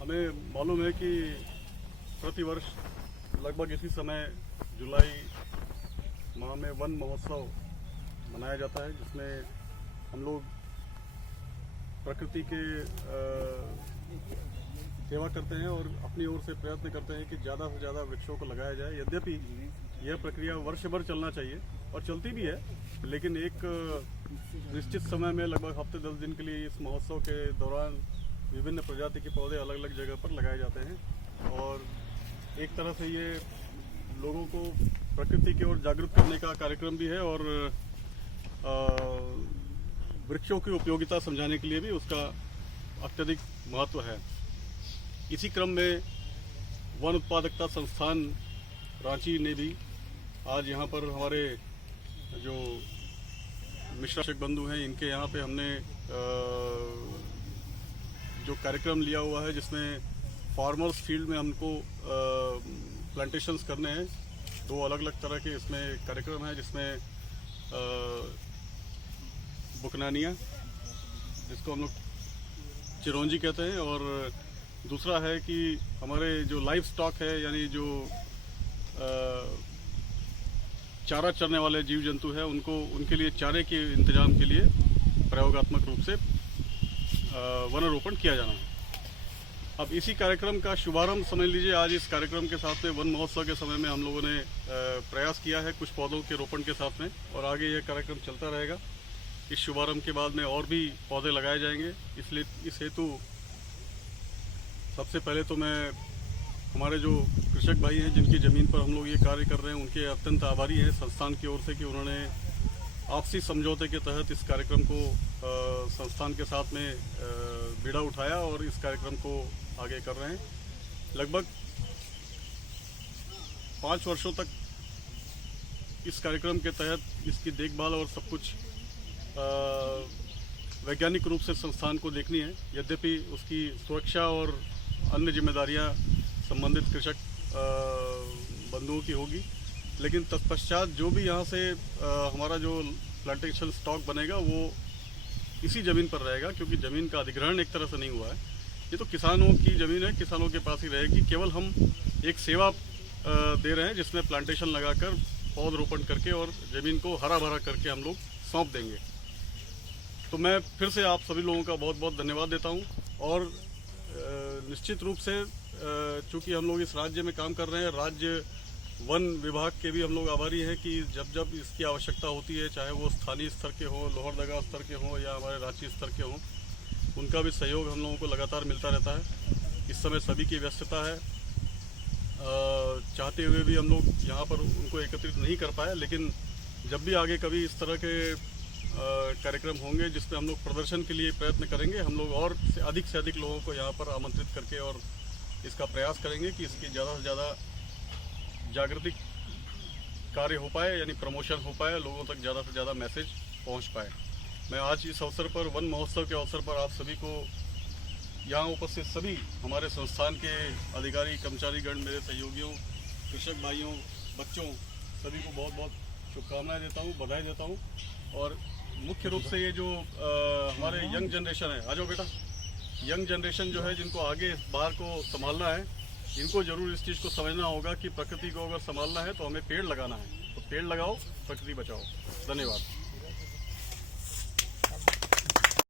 हमें मालूम है कि प्रतिवर्ष लगभग इसी समय जुलाई माह में वन महोत्सव मनाया जाता है, जिसमें हम लोग प्रकृति के सेवा करते हैं और अपनी ओर से प्रयत्न करते हैं कि ज़्यादा से ज़्यादा वृक्षों को लगाया जाए। यद्यपि यह प्रक्रिया वर्ष भर चलना चाहिए और चलती भी है, लेकिन एक निश्चित समय में लगभग हफ्ते 10 दिन के लिए इस महोत्सव के दौरान विभिन्न प्रजाति के पौधे अलग अलग जगह पर लगाए जाते हैं और एक तरह से ये लोगों को प्रकृति की ओर जागरूक करने का कार्यक्रम भी है और वृक्षों की उपयोगिता समझाने के लिए भी उसका अत्यधिक महत्व है। इसी क्रम में वन उत्पादकता संस्थान रांची ने भी आज यहाँ पर हमारे जो मिश्रा शिक्षक बंधु हैं, इनके यहाँ पे हमने जो कार्यक्रम लिया हुआ है, जिसमें फार्मर्स फील्ड में हमको प्लांटेशंस करने हैं। 2 अलग अलग तरह के इसमें कार्यक्रम है, जिसमें बुकनानिया, जिसको हम लोग चिरौंजी कहते हैं, और दूसरा है कि हमारे जो लाइव स्टॉक है, यानी जो चारा चरने वाले जीव जंतु है, उनके लिए चारे के इंतजाम के लिए प्रयोगात्मक रूप से वनारोपण किया जाना है। अब इसी कार्यक्रम का शुभारंभ समझ लीजिए, आज इस कार्यक्रम के साथ में वन महोत्सव के समय में हम लोगों ने प्रयास किया है कुछ पौधों के रोपण के साथ में, और आगे यह कार्यक्रम चलता रहेगा। इस शुभारंभ के बाद में और भी पौधे लगाए जाएंगे। इसलिए इस हेतु सबसे पहले तो मैं हमारे जो कृषक भाई हैं, जिनकी ज़मीन पर हम लोग ये कार्य कर रहे हैं, उनके अत्यंत आभारी हैं संस्थान की ओर से कि उन्होंने आपसी समझौते के तहत इस कार्यक्रम को संस्थान के साथ में बीड़ा उठाया और इस कार्यक्रम को आगे कर रहे हैं। लगभग 5 वर्षों तक इस कार्यक्रम के तहत इसकी देखभाल और सब कुछ वैज्ञानिक रूप से संस्थान को देखनी है। यद्यपि उसकी सुरक्षा और अन्य जिम्मेदारियां संबंधित कृषक बंधुओं की होगी, लेकिन तत्पश्चात जो भी यहाँ से हमारा जो प्लांटेशन स्टॉक बनेगा वो इसी ज़मीन पर रहेगा, क्योंकि ज़मीन का अधिग्रहण एक तरह से नहीं हुआ है। ये तो किसानों की ज़मीन है, किसानों के पास ही रहेगी। केवल हम एक सेवा दे रहे हैं, जिसमें प्लांटेशन लगाकर पौधरोपण करके और ज़मीन को हरा भरा करके हम लोग सौंप देंगे। तो मैं फिर से आप सभी लोगों का बहुत बहुत धन्यवाद देता हूँ। और निश्चित रूप से चूँकि हम लोग इस राज्य में काम कर रहे हैं, राज्य वन विभाग के भी हम लोग आभारी हैं कि जब जब इसकी आवश्यकता होती है, चाहे वो स्थानीय स्तर के हों, लोहरदगा स्तर के हों या हमारे राज्य स्तर के हों, उनका भी सहयोग हम लोगों को लगातार मिलता रहता है। इस समय सभी की व्यस्तता है, चाहते हुए भी हम लोग यहाँ पर उनको एकत्रित नहीं कर पाए, लेकिन जब भी आगे कभी इस तरह के कार्यक्रम होंगे जिसमें हम लोग प्रदर्शन के लिए प्रयत्न करेंगे, हम लोग और से अधिक लोगों को यहाँ पर आमंत्रित करके और इसका प्रयास करेंगे कि इसकी ज़्यादा से ज़्यादा जागृति कार्य हो पाए, यानी प्रमोशन हो पाए, लोगों तक ज़्यादा से ज़्यादा मैसेज पहुँच पाए। मैं आज इस अवसर पर, वन महोत्सव के अवसर पर, आप सभी को, यहाँ उपस्थित सभी हमारे संस्थान के अधिकारी, कर्मचारीगण, मेरे सहयोगियों, कृषक भाइयों, बच्चों, सभी को बहुत बहुत शुभकामनाएं देता हूँ, बधाई देता हूँ। और मुख्य रूप से ये जो हमारे यंग जनरेशन है, आ जाओ बेटा, यंग जनरेशन जो है, जिनको आगे इस बार को संभालना है, इनको जरूर इस चीज़ को समझना होगा कि प्रकृति को अगर संभालना है तो हमें पेड़ लगाना है। तो पेड़ लगाओ, प्रकृति बचाओ। धन्यवाद।